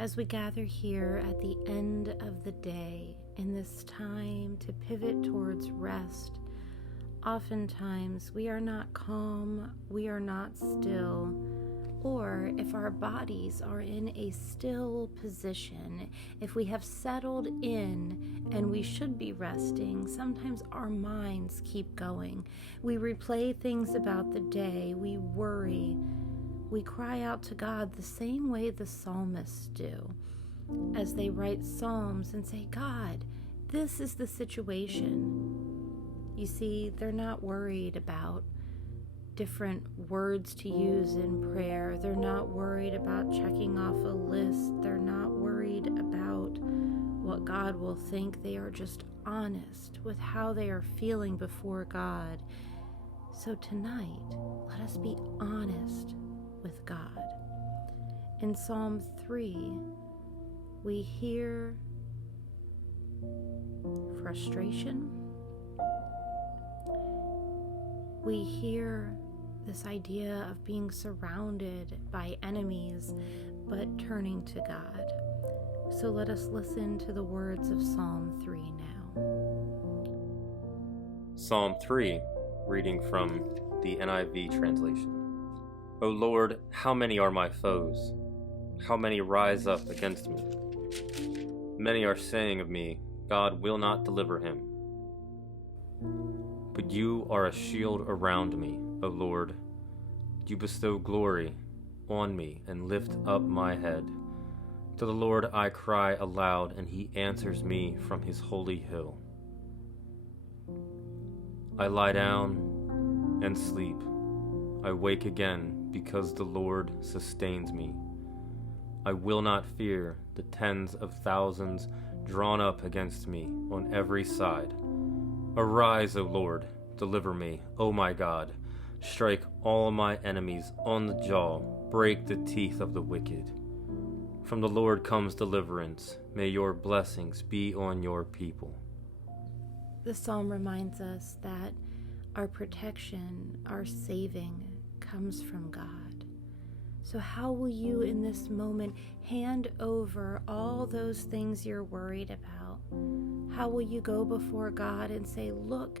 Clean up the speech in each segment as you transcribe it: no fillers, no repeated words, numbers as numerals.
As we gather here at the end of the day, in this time to pivot towards rest, oftentimes we are not calm, we are not still, or if our bodies are in a still position, if we have settled in and we should be resting, sometimes our minds keep going. We replay things about the day, we worry, we cry out to God the same way the psalmists do as they write psalms and say, God, this is the situation. You see, they're not worried about different words to use in prayer. They're not worried about checking off a list. They're not worried about what God will think. They are just honest with how they are feeling before God. So tonight, let us be honest with God. In Psalm 3, we hear frustration. We hear this idea of being surrounded by enemies, but turning to God. So let us listen to the words of Psalm 3 now. Psalm 3, reading from the NIV translation. O Lord, how many are my foes? How many rise up against me? Many are saying of me, God will not deliver him. But you are a shield around me, O Lord. You bestow glory on me and lift up my head. To the Lord I cry aloud, and he answers me from his holy hill. I lie down and sleep. I wake again because the Lord sustains me. I will not fear the tens of thousands drawn up against me on every side. Arise, O Lord, deliver me, O my God. Strike all my enemies on the jaw, break the teeth of the wicked. From the Lord comes deliverance. May your blessings be on your people. The psalm reminds us that our protection, our saving, comes from God. So how will you in this moment hand over all those things you're worried about? How will you go before God and say, look,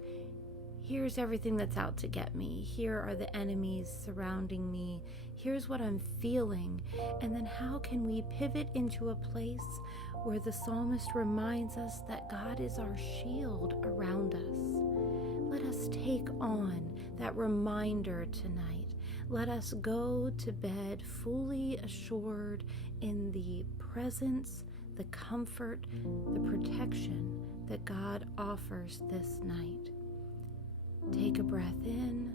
here's everything that's out to get me. Here are the enemies surrounding me. Here's what I'm feeling. And then how can we pivot into a place where the psalmist reminds us that God is our shield around us? Let us take on that reminder tonight. Let us go to bed fully assured in the presence, the comfort, the protection that God offers this night. Take a breath in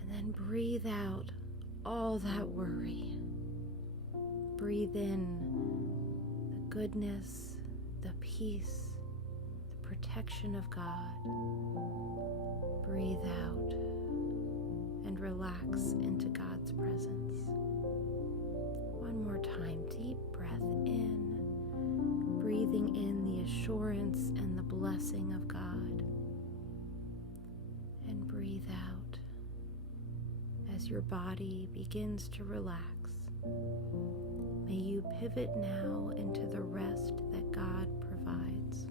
and then breathe out all that worry. Breathe in the goodness, the peace, the protection of God. Breathe out and relax into God's presence. One more time, deep breath in, breathing in the assurance and the blessing of God. And breathe out as your body begins to relax. May you pivot now into the rest that God provides.